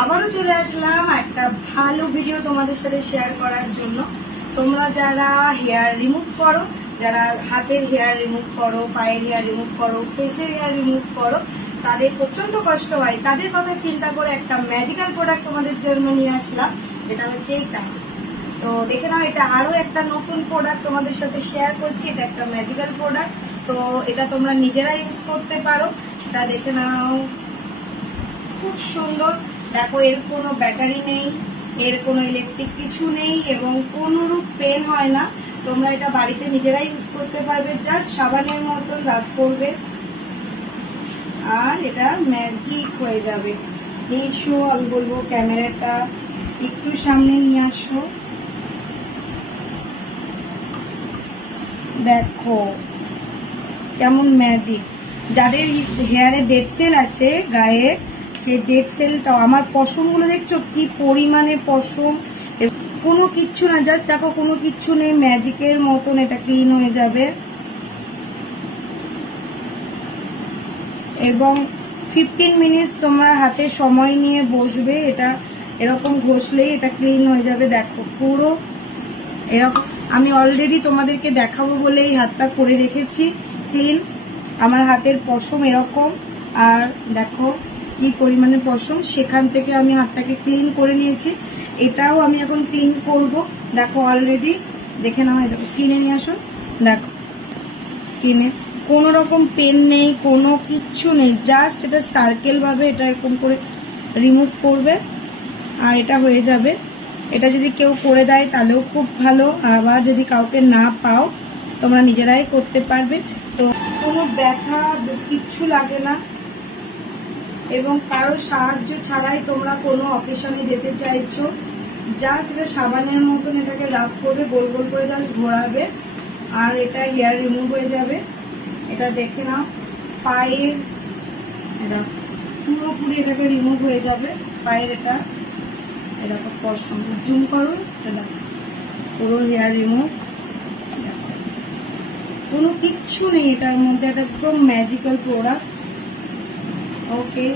আবারও চলে আসলাম একটা ভালো ভিডিও তোমাদের সাথে শেয়ার করার জন্য। তোমরা যারা হেয়ার রিমুভ করো, যারা হাতের হেয়ার রিমুভ করো, পায়ের হেয়ার রিমুভ করো, ফেসের হেয়ার রিমুভ করো, তাদের প্রচন্ড কষ্ট হয়। তাদের কথা চিন্তা করে একটা ম্যাজিক্যাল প্রোডাক্ট তোমাদের জন্য নিয়ে আসলাম, যেটা হচ্ছে এইটা। তো দেখে নাও, এটা আরো একটা নতুন প্রোডাক্ট তোমাদের সাথে শেয়ার করছি। এটা একটা ম্যাজিক্যাল প্রোডাক্ট, তো এটা তোমরা নিজেরা ইউজ করতে পারো। এটা দেখে নাও, খুব সুন্দর। দেখো, এর কোনো ব্যাটারি নেই, এর কোনো ইলেকট্রিক কিছু নেই এবং কোনোরূপ পেন হয় না। তোমরা এটা বাড়িতে নিজেরা ইউজ করতে পারবে, জাস্ট সাবানের মতন রাব করবে আর এটা ম্যাজিক হয়ে যাবে। এসো, আমি বলবো ক্যামেরাটা একটু সামনে নিয়ে আসো। দেখো কেমন ম্যাজিক। যাদের হেয়ারে ডেড সেল আছে গায়ে, সেই ডেড সেলটাও, আমার পশমগুলো দেখছো কি পরিমাণে পশম, কোনো কিচ্ছু না, জাস্ট দেখো কোনো কিচ্ছু নেই, ম্যাজিকের মতন এটা ক্লিন হয়ে যাবে। এবং 15 মিনিটস তোমরা হাতে সময় নিয়ে বসবে, এটা এরকম ঘষলেই এটা ক্লিন হয়ে যাবে। দেখো পুরো এরকম, আমি অলরেডি তোমাদেরকে দেখাবো বলে এই হাতটা করে রেখেছি ক্লিন। আমার হাতের পশম এরকম, আর দেখো কি পরিমাণে পশম, সেখান থেকে আমি হাতটাকে ক্লিন করে নিয়েছি। এটাও আমি এখন ক্লিন করব। দেখো অলরেডি, দেখে নাও, দেখো স্কিনে নিয়ে আসো। দেখো স্কিনে কোনো রকম পেন নেই, কোনো কিচ্ছু নেই, জাস্ট এটা সার্কেল ভাবে এটা এরকম করে রিমুভ করবে আর এটা হয়ে যাবে। এটা যদি কেউ করে দেয় তাহলেও খুব ভালো, আবার যদি কাউকে না পাও তোমরা নিজেরাই করতে পারবে। তো কোনো ব্যথা কিচ্ছু লাগে না এবং কারোর সাহায্য ছাড়াই তোমরা কোনো অকেশনে যেতে চাইছো, জাস্ট এটা সাবানের মতন এটাকে রাব করবে, গোল গোল করে জাস্ট ঘোরাবে আর এটা হেয়ার রিমুভ হয়ে যাবে। এটা দেখে নাও, পায়ের এটা পুরোপুরি এটাকে রিমুভ হয়ে যাবে। পায়ের এটা দেখো পশম, জুম করো, এটা পুরো হেয়ার রিমুভ, কোনো কিচ্ছু নেই এটার মধ্যে। এটা একদম ম্যাজিক্যাল প্রোডাক্ট। ওকে।